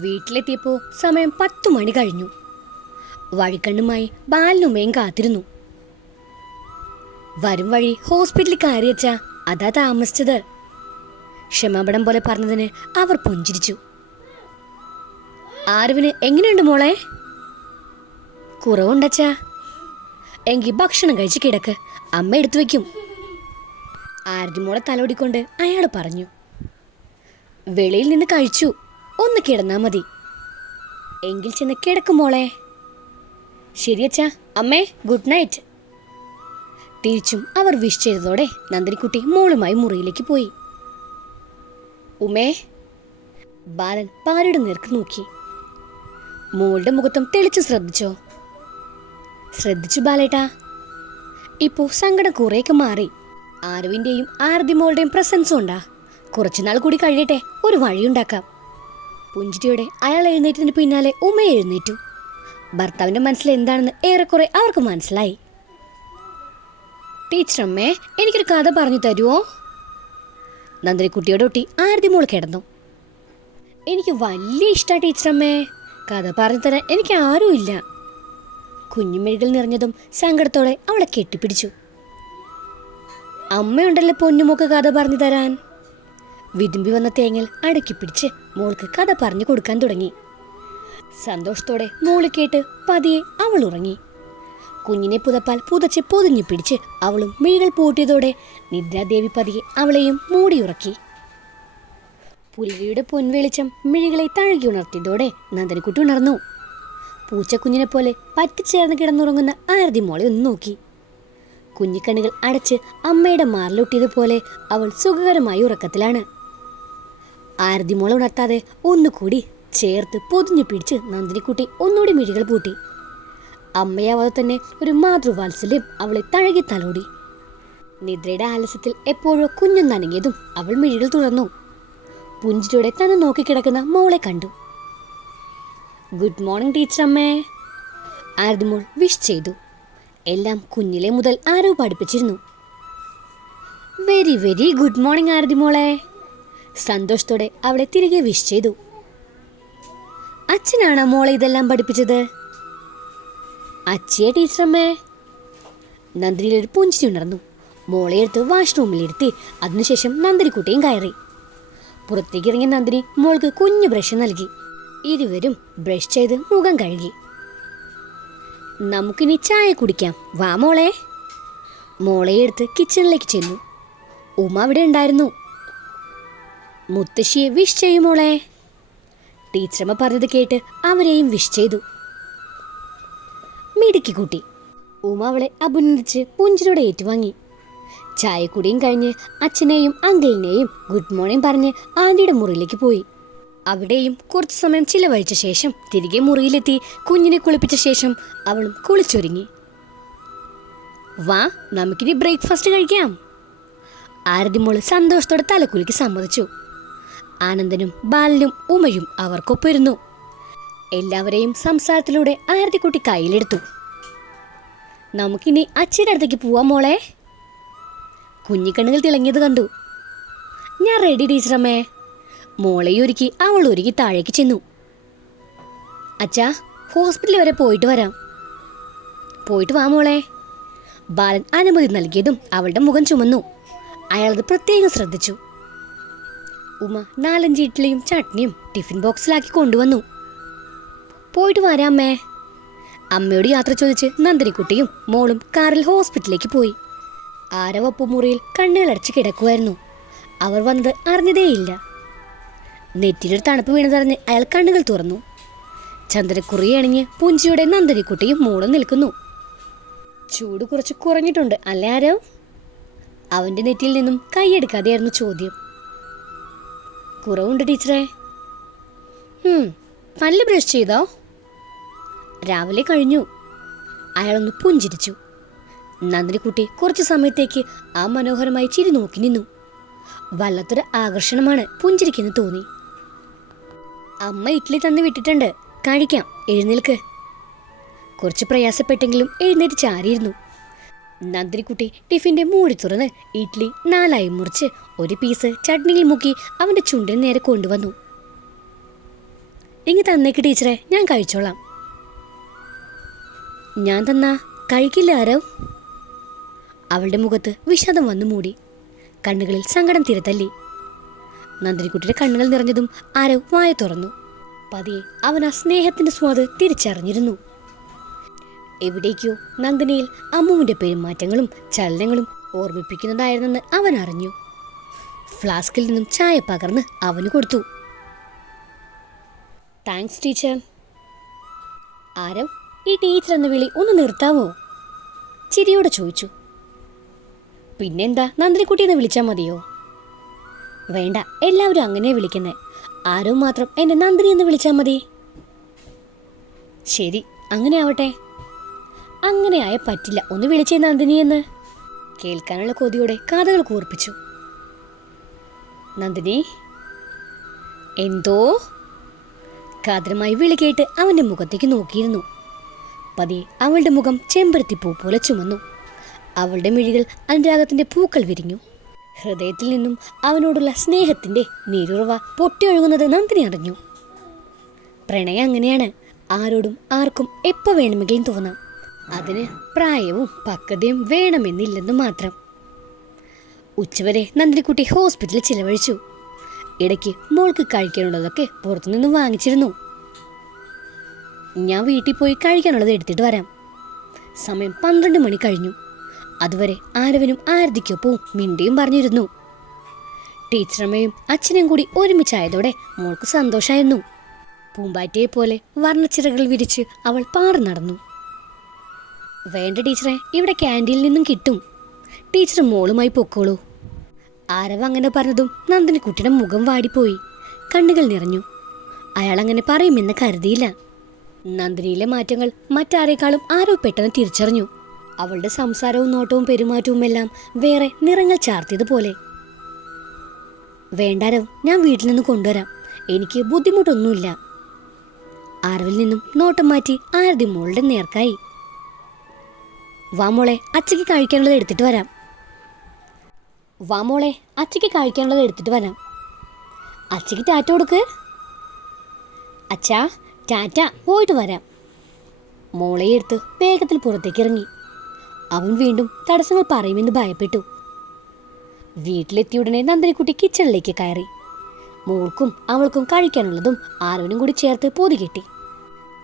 വീട്ടിലെത്തിയപ്പോ സമയം പത്തു മണി കഴിഞ്ഞു. വഴിക്കണ്ണുമായി ബാലിനുമ്മയും കാത്തിരുന്നു. വരും വഴി ഹോസ്പിറ്റലിൽ കയറിയച്ച അതാ താമസിച്ചത്. ക്ഷമാപണം പോലെ പറഞ്ഞതിന് അവർ പുഞ്ചിരിച്ചു. ആരുവിന് എങ്ങനെയുണ്ട് മോളെ? കുറവുണ്ടച്ചാ. എങ്കിൽ ഭക്ഷണം കഴിച്ച് കിടക്ക് അമ്മ എടുത്തു വെക്കും. ആരതി മോളെ തലോടിക്കൊണ്ട് അയാൾ പറഞ്ഞു. വെളിയിൽ നിന്ന് കഴിച്ചു. ഒന്ന് കിടന്നാ മതി. എങ്കിൽ ചെന്ന് കിടക്കും മോളെ. ശരിയച്ചാ അമ്മേ ഗുഡ് നൈറ്റ് തിരിച്ചും അവർ വിഷ് ചെയ്തതോടെ നന്ദിനിക്കുട്ടി മോളുമായി മുറിയിലേക്ക് പോയി. ഉമേ ബാലൻ പാലയുടെ നേർക്ക് നോക്കി. മോളുടെ മുഖത്തും തെളിച്ച് ശ്രദ്ധിച്ചോ? ശ്രദ്ധിച്ചു ബാലേട്ടാ. ഇപ്പോ സങ്കടം കുറേയൊക്കെ മാറി. ആരുവിന്റെയും ആരതി മോളുടെയും പ്രസൻസും ഉണ്ടാ കുറച്ചുനാൾ കൂടി കഴിയട്ടെ ഒരു വഴിയുണ്ടാക്കാം. പുഞ്ചിരിയോടെ അയാൾ എഴുന്നേറ്റതിന് പിന്നാലെ ഉമ എഴുന്നേറ്റു. ഭർത്താവിന്റെ മനസ്സിൽ എന്താണെന്ന് ഏറെക്കുറെ അവർക്ക് മനസ്സിലായി. ടീച്ചറമ്മേ എനിക്കൊരു കഥ പറഞ്ഞു തരുമോ നന്ദിനിക്കുട്ടിയോട് ഒട്ടി ആരതി മോൾ കിടന്നു. എനിക്ക് വലിയ ഇഷ്ടമാണ് ടീച്ചറമ്മേ കഥ പറഞ്ഞു തരാൻ എനിക്ക് ആരുമില്ല കുഞ്ഞുമെഴുകൾ നിറഞ്ഞതും സങ്കടത്തോടെ അവളെ കെട്ടിപ്പിടിച്ചു. അമ്മയുണ്ടല്ലോ പൊന്നുമോക്ക് കഥ പറഞ്ഞു തരാൻ. വിതുമ്പി വന്ന തേങ്ങൽ അടക്കി പിടിച്ച് മോൾക്ക് കഥ പറഞ്ഞു കൊടുക്കാൻ തുടങ്ങി. സന്തോഷത്തോടെ മോൾ കേട്ട് പതിയെ അവൾ ഉറങ്ങി. കുഞ്ഞിനെ പുതപ്പാൽ പുതച്ച് പൊതിഞ്ഞു പിടിച്ച് അവളും മിഴികൾ പൂട്ടിയതോടെ നിദ്രാദേവി പതിയെ അവളെയും മൂടിയുറക്കി പുലരിയുടെ പൊൻവെളിച്ചം മിഴികളെ തഴുകി ഉണർത്തിയതോടെ നന്ദനക്കുട്ടി ഉണർന്നു. പൂച്ചക്കുഞ്ഞിനെ പോലെ പറ്റിച്ചേർന്ന് കിടന്നുറങ്ങുന്ന ആരതി മോളെ ഒന്ന് നോക്കി. കുഞ്ഞിക്കണ്ണുകൾ അടച്ച് അമ്മയുടെ മാറിലൊട്ടിയതുപോലെ അവൾ സുഖകരമായി ഉറക്കത്തിലാണ്. ആരതി മോളെ ഉണർത്താതെ ഒന്നുകൂടി ചേർത്ത് പൊതിഞ്ഞു പിടിച്ച് നന്ദിനിക്കുട്ടി ഒന്നുകൂടി മിഴികൾ പൂട്ടി. അമ്മയാവാതെ തന്നെ ഒരു മാതൃവാത്സല്യം അവളെ തഴകി തലോടി. നിദ്രയുടെ ആലസ്യത്തിൽ എപ്പോഴോ കുഞ്ഞു നനങ്ങിയതും അവൾ മിഴികൾ തുറന്നു. പുഞ്ചിരിയോടെ തന്നെ നോക്കിക്കിടക്കുന്ന മോളെ കണ്ടു. ഗുഡ് മോർണിംഗ് ടീച്ചർ അമ്മേ ആരതിമോൾ വിഷ് ചെയ്തു. എല്ലാം കുഞ്ഞിലെ മുതൽ ആരോ പഠിപ്പിച്ചിരുന്നു. Very very good morning Aarathi മോളെ സന്തോഷത്തോടെ അവളെ തിരികെ വിഷ് ചെയ്തു. അച്ഛനാണോ മോളെ ഇതെല്ലാം പഠിപ്പിച്ചത്? അച്ഛയെ ടീച്ചറമ്മേ നന്ദിനിയിൽ ഒരു പുഞ്ചിരി ഉണർന്നു. മോളെ എടുത്ത് വാഷ്റൂമിലിരുത്തി അതിനുശേഷം നന്ദിനിക്കുട്ടിയും കയറി. പുറത്തേക്ക് ഇറങ്ങിയ നന്ദിനി മോൾക്ക് കുഞ്ഞു ബ്രഷ് നൽകി. ഇരുവരും ബ്രഷ് ചെയ്ത് മുഖം കഴുകി. നമുക്കിനി ചായ കുടിക്കാം. വാ മോളെ. മോളെ എടുത്ത് കിച്ചണിലേക്ക് ചെന്നു. ഉമ്മ അവിടെ ഉണ്ടായിരുന്നു. മുത്തശ്ശിയെ വിഷ് ചെയ്യും മോളെ. ടീച്ചറമ്മ പറഞ്ഞത് കേട്ട് അവരെയും വിഷ് ചെയ്തു. മിടുക്കി കുട്ടി. ഉമ അവളെ അഭിനന്ദിച്ച് പുഞ്ചിരോടെ ഏറ്റുവാങ്ങി. ചായക്കുടിയും കഴിഞ്ഞ് അച്ഛനെയും അങ്കിളിനെയും ഗുഡ് മോർണിംഗ് പറഞ്ഞ് ആന്റിയുടെ മുറിയിലേക്ക് പോയി. അവിടെയും കുറച്ചു സമയം ചിലവഴിച്ച ശേഷം തിരികെ മുറിയിലെത്തി കുഞ്ഞിനെ കുളിപ്പിച്ച ശേഷം അവളും കുളിച്ചൊരുങ്ങി. വാ നമുക്കിനി ബ്രേക്ക്ഫാസ്റ്റ് കഴിക്കാം. ആരതി ആരതിമോൾ സന്തോഷത്തോടെ തലക്കുലിക്ക് സമ്മതിച്ചു. ആനന്ദനും ബാലനും ഉമയും അവർക്കൊപ്പിരുന്നു എല്ലാവരെയും സംസാരത്തിലൂടെ ആരതിക്കുട്ടി കയ്യിലെടുത്തു. നമുക്കിനി അച്ഛന്റെ അടുത്തേക്ക് പോവാം മോളെ. കുഞ്ഞിക്കണ്ണുകൾ തിളങ്ങിയത് കണ്ടു. ഞാൻ റെഡി ടീച്ചറമ്മേ മോളെ ഒരുക്കി അവൾ ഒരുക്കി താഴേക്ക് ചെന്നു. അച്ഛാ ഹോസ്പിറ്റൽ വരെ പോയിട്ട് വരാം. പോയിട്ട് വാ മോളെ. ബാലൻ അനുമതി നൽകിയതും അവളുടെ മുഖം ചുമന്നു. അയാളത് പ്രത്യേകം ശ്രദ്ധിച്ചു. ഉമ നാലഞ്ച് ഇഡ്ഡലിയും ചട്നിയും ടിഫിൻ ബോക്സിലാക്കി കൊണ്ടുവന്നു. പോയിട്ട് വരാമേ അമ്മയോട് യാത്ര ചോദിച്ച് നന്ദിനിക്കുട്ടിയും മോളും കാറിൽ ഹോസ്പിറ്റലിലേക്ക് പോയി. ആരവപ്പ് മുറിയിൽ കണ്ണുകളടച്ച് കിടക്കുമായിരുന്നു അവർ വന്നത് അറിഞ്ഞതേയില്ല. നെറ്റിലൊരു തണുപ്പ് വീണതറിഞ്ഞ് അയാൾ കണ്ണുകൾ തുറന്നു. ചന്ദ്രക്കുറി അണിഞ്ഞ് പുഞ്ചിയുടെ നന്ദിനിക്കുട്ടിയും മോളും നിൽക്കുന്നു. ചൂട് കുറച്ച് കുറഞ്ഞിട്ടുണ്ട് അല്ലേ ആരോ അവന്റെ നെറ്റിയിൽ നിന്നും കൈയെടുക്കാതെയായിരുന്നു ചോദ്യം. കുറവുണ്ട് ടീച്ചറെ. പല്ല് ബ്രഷ് ചെയ്തോ? രാവിലെ കഴിഞ്ഞു. അയാളൊന്ന് പുഞ്ചിരിച്ചു. നന്ദിനിക്കുട്ടി കുറച്ചു സമയത്തേക്ക് ആ മനോഹരമായി ചിരി നോക്കി നിന്നു. വല്ലാത്തൊരു ആകർഷണമാണ് പുഞ്ചിരിക്കെന്ന് തോന്നി. അമ്മ ഇഡ്ഡലി തന്നു വിട്ടിട്ടുണ്ട്. കഴിക്കാം. എഴുന്നേൽക്ക്. കുറച്ച് പ്രയാസപ്പെട്ടെങ്കിലും എഴുന്നേറ്റ് ചാരിയിരുന്നു. നന്ദിനിക്കുട്ടി ടിഫിന്റെ മൂടി തുറന്ന് ഇഡ്ഡലി നാലായി മുറിച്ച് ഒരു പീസ് ചട്നിയിൽ മുക്കി അവന്റെ ചുണ്ടിന് നേരെ കൊണ്ടുവന്നു. ഇങ്ങ് തന്നേക്ക് ടീച്ചറെ ഞാൻ കഴിച്ചോളാം. ഞാൻ തന്നാ? കഴിക്കില്ല ആരോ? അവളുടെ മുഖത്ത് വിഷാദം വന്നു മൂടി. കണ്ണുകളിൽ സങ്കടം തിരതല്ലി. നന്ദിനിക്കുട്ടിയുടെ കണ്ണുകൾ നിറഞ്ഞതും ആരോ വായ തുറന്നു. പതിയെ അവൻ ആ സ്നേഹത്തിന്റെ സ്വാദ് തിരിച്ചറിഞ്ഞിരുന്നു. എവിടേക്കോ നന്ദിനിയിൽ അമ്മുവിന്റെ പെരുമാറ്റങ്ങളും ചലനങ്ങളും ഓർമ്മിപ്പിക്കുന്നതായിരുന്നെന്ന് അവൻ അറിഞ്ഞു. ഫ്ലാസ്കിൽ നിന്നും ചായ പകർന്ന് അവന് കൊടുത്തു. താങ്ക്സ് ടീച്ചർ ആരവ് ഈ ടീച്ചർ എന്ന വിളി ഒന്ന് നിർത്താവോ? ചിരിയോടെ ചോദിച്ചു. പിന്നെന്താ? നന്ദിനിക്കുട്ടി എന്ന് വിളിച്ചാൽ മതിയോ? വേണ്ട എല്ലാവരും അങ്ങനെ വിളിക്കുന്നേ. ആരോ മാത്രം എന്നെ നന്ദിനി എന്ന് വിളിച്ചാൽ മതി. ശരി അങ്ങനെ ആവട്ടെ. അങ്ങനെ ആയ പറ്റില്ല. ഒന്ന് വിളിച്ചേ നന്ദിനി എന്ന് കേൾക്കാനുള്ള കൊതിയോടെ കഥകൾ കൂർപ്പിച്ചു. നന്ദിനി? എന്തോ? കാതരമായി വിളി കേട്ട് അവന്റെ മുഖത്തേക്ക് നോക്കിയിരുന്നു. പതി അവളുടെ മുഖം ചെമ്പരത്തിപ്പൂ പോലെ ചുമന്നു. അവളുടെ മിഴികൾ അനുരാഗത്തിന്റെ പൂക്കൾ വിരിഞ്ഞു. ഹൃദയത്തിൽ നിന്നും അവനോടുള്ള സ്നേഹത്തിന്റെ നീരുറവ പൊട്ടിയൊഴുകുന്നത് നന്ദിനി അറിഞ്ഞു. പ്രണയം അങ്ങനെയാണ്. ആരോടും ആർക്കും എപ്പോൾ വേണമെങ്കിലും തോന്നാം. അതിന് പ്രായവും പക്വതയും വേണമെന്നില്ലെന്ന് മാത്രം. ഉച്ചവരെ നന്ദിനിക്കുട്ടി ഹോസ്പിറ്റലിൽ ചിലവഴിച്ചു. ഇടയ്ക്ക് മോൾക്ക് കഴിക്കാനുള്ളതൊക്കെ പുറത്തുനിന്ന് വാങ്ങിച്ചിരുന്നു. ഞാൻ വീട്ടിൽ പോയി കഴിക്കാനുള്ളത് എടുത്തിട്ട് വരാം. സമയം പന്ത്രണ്ട് മണി കഴിഞ്ഞു. അതുവരെ ആരവനും ആരതിക്കൊപ്പവും മിണ്ടിയും പറഞ്ഞിരുന്നു. ടീച്ചറമ്മയും അച്ഛനും കൂടി ഒരുമിച്ചായതോടെ മോൾക്ക് സന്തോഷമായിരുന്നു പൂമ്പാറ്റയെ പോലെ വർണച്ചിറകൾ വിരിച്ച് അവൾ പാറി നടന്നു. വേണ്ട ടീച്ചറെ ഇവിടെ ക്യാന്റീനിൽ നിന്നും കിട്ടും. ടീച്ചർ മോളുമായി പൊക്കോളൂ. ആരവ് അങ്ങനെ പറഞ്ഞതും നന്ദന് കുട്ടിയുടെ മുഖം വാടിപ്പോയി. കണ്ണുകൾ നിറഞ്ഞു. അയാൾ അങ്ങനെ പറയുമെന്ന് കരുതിയില്ല. നന്ദിനിയിലെ മാറ്റങ്ങൾ മറ്റാരേക്കാളും ആരോ പെട്ടെന്ന് തിരിച്ചറിഞ്ഞു. അവളുടെ സംസാരവും നോട്ടവും പെരുമാറ്റവും എല്ലാം വേറെ നിറങ്ങൾ ചാർത്തിയതുപോലെ. വേണ്ടാരവ് ഞാൻ വീട്ടിൽ നിന്ന് കൊണ്ടുവരാം. എനിക്ക് ബുദ്ധിമുട്ടൊന്നുമില്ല. ആരവിൽ നിന്നും നോട്ടം മാറ്റി ആരതി മോളുടെ നേർക്കായി. വാ മോളെ അച്ചയ്ക്ക് കഴിക്കാനുള്ളത് എടുത്തിട്ട് വരാം. വാ മോളെ അച്ചയ്ക്ക് കഴിക്കാനുള്ളത് എടുത്തിട്ട് വരാം. അച്ചയ്ക്ക് ടാറ്റ കൊടുക്ക്. അച്ഛാ ടാറ്റ പോയിട്ട് വരാം. മോളെ എടുത്ത് വേഗത്തിൽ പുറത്തേക്ക് ഇറങ്ങി. അവൻ വീണ്ടും തടസ്സങ്ങൾ പറയുമെന്ന് ഭയപ്പെട്ടു. വീട്ടിലെത്തിയ ഉടനെ നന്ദനിക്കുട്ടി കിച്ചണിലേക്ക് കയറി. മോൾക്കും അവൾക്കും കഴിക്കാനുള്ളതും ആരവനും കൂടി ചേർത്ത് പൊതി കെട്ടി.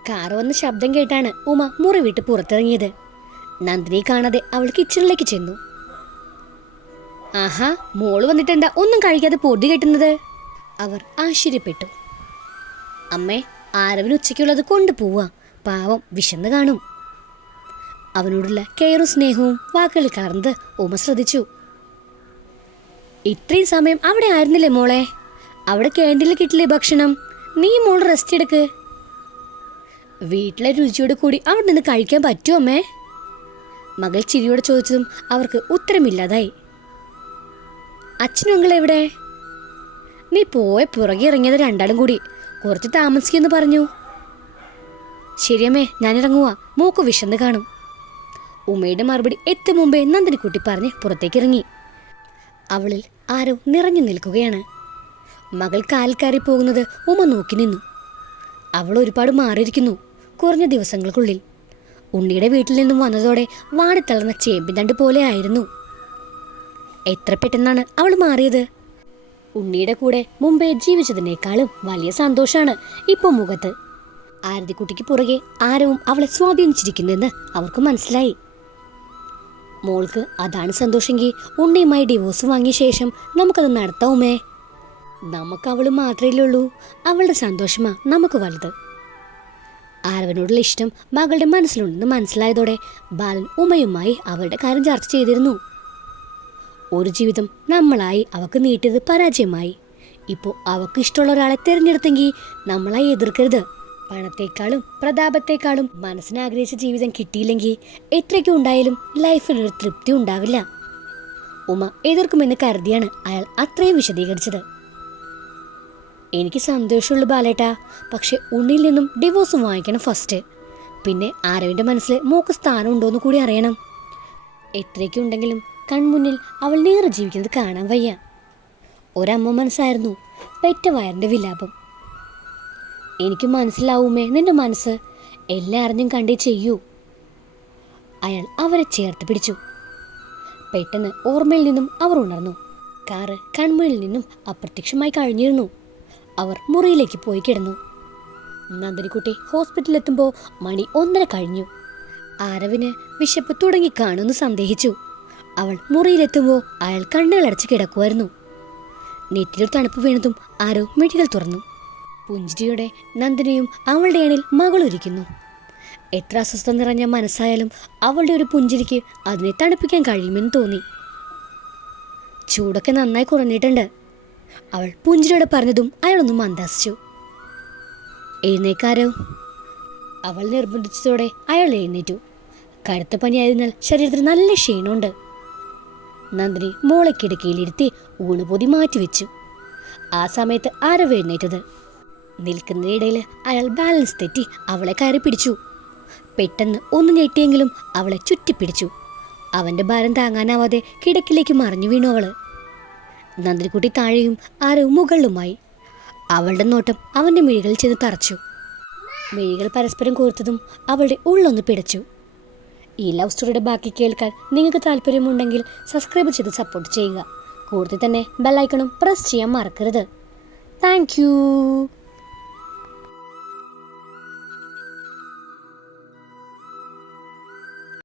കാറ് വന്ന ശബ്ദം കേട്ടാണ് ഉമ മുറി വിട്ട് പുറത്തിറങ്ങിയത്. നന്ദിനി കാണാതെ അവൾ കിച്ചണിലേക്ക് ചെന്നു. ആഹാ മോൾ വന്നിട്ടെന്താ ഒന്നും കഴിക്കാതെ പൊടി കെട്ടുന്നത്? അവർ ആശ്ചര്യപ്പെട്ടു. അമ്മേ ആരവിന് ഉച്ചയ്ക്കുള്ളത് കൊണ്ടുപോവാ. പാവം വിശന്ന് കാണും. അവനോടുള്ള കെയറും സ്നേഹവും വാക്കുകൾ കലർന്നത് ഉമ ശ്രദ്ധിച്ചു. ഇത്രയും സമയം അവിടെ ആയിരുന്നില്ലേ മോളെ? അവിടെ ക്യാന്റീനിൽ കിട്ടില്ലേ ഭക്ഷണം? നീ മോൾ റെസ്റ്റ് എടുക്ക്. വീട്ടിലെ രുചിയോട് കൂടി അവിടെ നിന്ന് കഴിക്കാൻ പറ്റുമോ അമ്മേ? മകൾ ചിരിയോടെ ചോദിച്ചതും അവർക്ക് ഉത്തരമില്ലാതായി. അച്ഛനും എവിടെ? നീ പോയ പുറകെ ഇറങ്ങിയത് രണ്ടാളും കൂടി. കുറച്ച് താമസിക്കുമെന്ന് പറഞ്ഞു. ശരിയമ്മേ ഞാൻ ഇറങ്ങുവാ മൂക്ക് വിശന്ന് കാണും. ഉമ്മയുടെ മറുപടി എത്തും മുമ്പേ നന്ദിനിക്കുട്ടി പറഞ്ഞ് പുറത്തേക്ക് ഇറങ്ങി. അവളിൽ ആരോ നിറഞ്ഞു നിൽക്കുകയാണ്. മകൾ കാൽക്കാരി പോകുന്നത് ഉമ്മ നോക്കി നിന്നു. അവൾ ഒരുപാട് മാറിയിരിക്കുന്നു കുറഞ്ഞ ദിവസങ്ങൾക്കുള്ളിൽ. ഉണ്ണിയുടെ വീട്ടിൽ നിന്നും വന്നതോടെ വാടിത്തളർന്ന പോലെ ആയിരുന്നു. എത്ര പെട്ടെന്നാണ് അവൾ മാറിയത്? ഉണ്ണിയുടെ കൂടെ മുമ്പേ ജീവിച്ചതിനേക്കാളും വലിയ സന്തോഷമാണ് ഇപ്പോൾ മുഖത്ത്. ആരതിക്കുട്ടിക്ക് പുറകെ ആരവും അവളെ സ്വാധീനിച്ചിരിക്കുന്നുവെന്ന് അവർക്ക് മനസ്സിലായി. മോൾക്ക് അതാണ് സന്തോഷമെങ്കിൽ ഉണ്ണിയുമായി ഡിവോഴ്സ് വാങ്ങിയ ശേഷം നമുക്കത് നടത്താവുമേ? നമുക്ക് അവൾ മാത്രമേ ഉള്ളൂ. അവളുടെ സന്തോഷമാ നമുക്ക് വലുത്. ആരവനോടുള്ള ഇഷ്ടം മകളുടെ മനസ്സിലുണ്ടെന്ന് മനസ്സിലായതോടെ ബാലൻ ഉമയുമായി അവളുടെ കാര്യം ചർച്ച ചെയ്തിരുന്നു. ഒരു ജീവിതം നമ്മളായി അവക്ക് നീട്ടിയത് പരാജയമായി. ഇപ്പോൾ അവക്ക് ഇഷ്ടമുള്ള ഒരാളെ തിരഞ്ഞെടുത്തെങ്കിൽ നമ്മളായി എതിർക്കരുത്. പണത്തെക്കാളും പ്രതാപത്തെക്കാളും മനസ്സിനാഗ്രഹിച്ച ജീവിതം കിട്ടിയില്ലെങ്കിൽ എത്രയ്ക്ക് ഉണ്ടായാലും ഒരു തൃപ്തി ഉണ്ടാവില്ല. ഉമ എതിർക്കുമെന്ന് കരുതിയാണ് അയാൾ അത്രയും വിശദീകരിച്ചത്. എനിക്ക് സന്തോഷമുള്ള ബാലേട്ടാ. പക്ഷെ ഉണ്ണിയിൽ നിന്നും ഡിവോഴ്സ് വാങ്ങിക്കണം ഫസ്റ്റ് പിന്നെ ആരവിന്റെ മനസ്സിൽ മോക്ക് സ്ഥാനം ഉണ്ടോയെന്ന് കൂടി അറിയണം. എത്രയൊക്കെ ഉണ്ടെങ്കിലും കൺമുന്നിൽ അവൾ നേറെ ജീവിക്കുന്നത് കാണാൻ വയ്യ. ഒരമ്മ മനസ്സായിരുന്നു പെറ്റ വയറിന്റെ വിലാപം. എനിക്ക് മനസ്സിലാവുമേ നിന്റെ മനസ്സ്? എല്ലാം കണ്ടേ ചെയ്യൂ. അയാൾ അവരെ ചേർത്ത് പിടിച്ചു. പെട്ടെന്ന് ഓർമ്മയിൽ നിന്നും അവർ ഉണർന്നു. കാറ് കൺമുന്നിൽ നിന്നും അപ്രത്യക്ഷമായി കഴിഞ്ഞിരുന്നു. അവർ മുറിയിലേക്ക് പോയി കിടന്നു. നന്ദനിക്കുട്ടി ഹോസ്പിറ്റലിൽ എത്തുമ്പോൾ മണി ഒന്നര കഴിഞ്ഞു. ആരവിന് വിശപ്പ് തുടങ്ങി കാണുമെന്ന് സന്ദേഹിച്ചു. അവൾ മുറിയിലെത്തുമ്പോൾ അയാൾ കണ്ണുകളടച്ച് കിടക്കുമായിരുന്നു നെറ്റിൽ തണുപ്പ് വീണതും ആരോ മിഴികൾ തുറന്നു. പുഞ്ചിരിയുടെ നന്ദനയും അവളുടെ അണിൽ മകളൊരിക്കുന്നു. എത്ര അസ്വസ്ഥ നിറഞ്ഞ മനസ്സായാലും അവളുടെ ഒരു പുഞ്ചിരിക്ക് അതിനെ തണുപ്പിക്കാൻ കഴിയുമെന്ന് തോന്നി. ചൂടൊക്കെ നന്നായി കുറഞ്ഞിട്ടുണ്ട്. അവൾ പുഞ്ചിരിയോടെ പറഞ്ഞതും അയാളൊന്നും മന്ദാസിച്ചു. എഴുന്നേക്കാരോ? അവൾ നിർബന്ധിച്ചതോടെ അയാൾ എഴുന്നേറ്റു. കടുത്ത പനിയായതിനാൽ ശരീരത്തിന് നല്ല ക്ഷീണമുണ്ട്. നന്ദിനി മോളെ കിടക്കയിലിരുത്തി ഊണുപൊതി മാറ്റിവെച്ചു. ആ സമയത്ത് ആരവ് എഴുന്നേറ്റത്. നിൽക്കുന്നതിനിടയിൽ അയാൾ ബാലൻസ് തെറ്റി അവളെ കയറി പിടിച്ചു. പെട്ടെന്ന് ഒന്ന് ഞെട്ടിയെങ്കിലും അവളെ ചുറ്റിപ്പിടിച്ചു. അവന്റെ ഭാരം താങ്ങാനാവാതെ കിടക്കിലേക്ക് മറിഞ്ഞു വീണു അവൾ നന്ദിനിക്കുട്ടി താഴെയും ആരവും മുകളിലുമായി അവളുടെ നോട്ടം അവന്റെ മിഴികളിൽ ചെന്ന് തറച്ചു. മിഴികൾ പരസ്പരം കോർത്തതും അവളുടെ ഉള്ളൊന്ന് പിടച്ചു. ഈ ലവ് സ്റ്റോറിയുടെ ബാക്കി കേൾക്കാൻ നിങ്ങൾക്ക് താല്പര്യമുണ്ടെങ്കിൽ സബ്സ്ക്രൈബ് ചെയ്ത് സപ്പോർട്ട് ചെയ്യുക. കൂടുതൽ തന്നെ ബെല്ലൈക്കണും പ്രസ് ചെയ്യാൻ മറക്കരുത്. താങ്ക്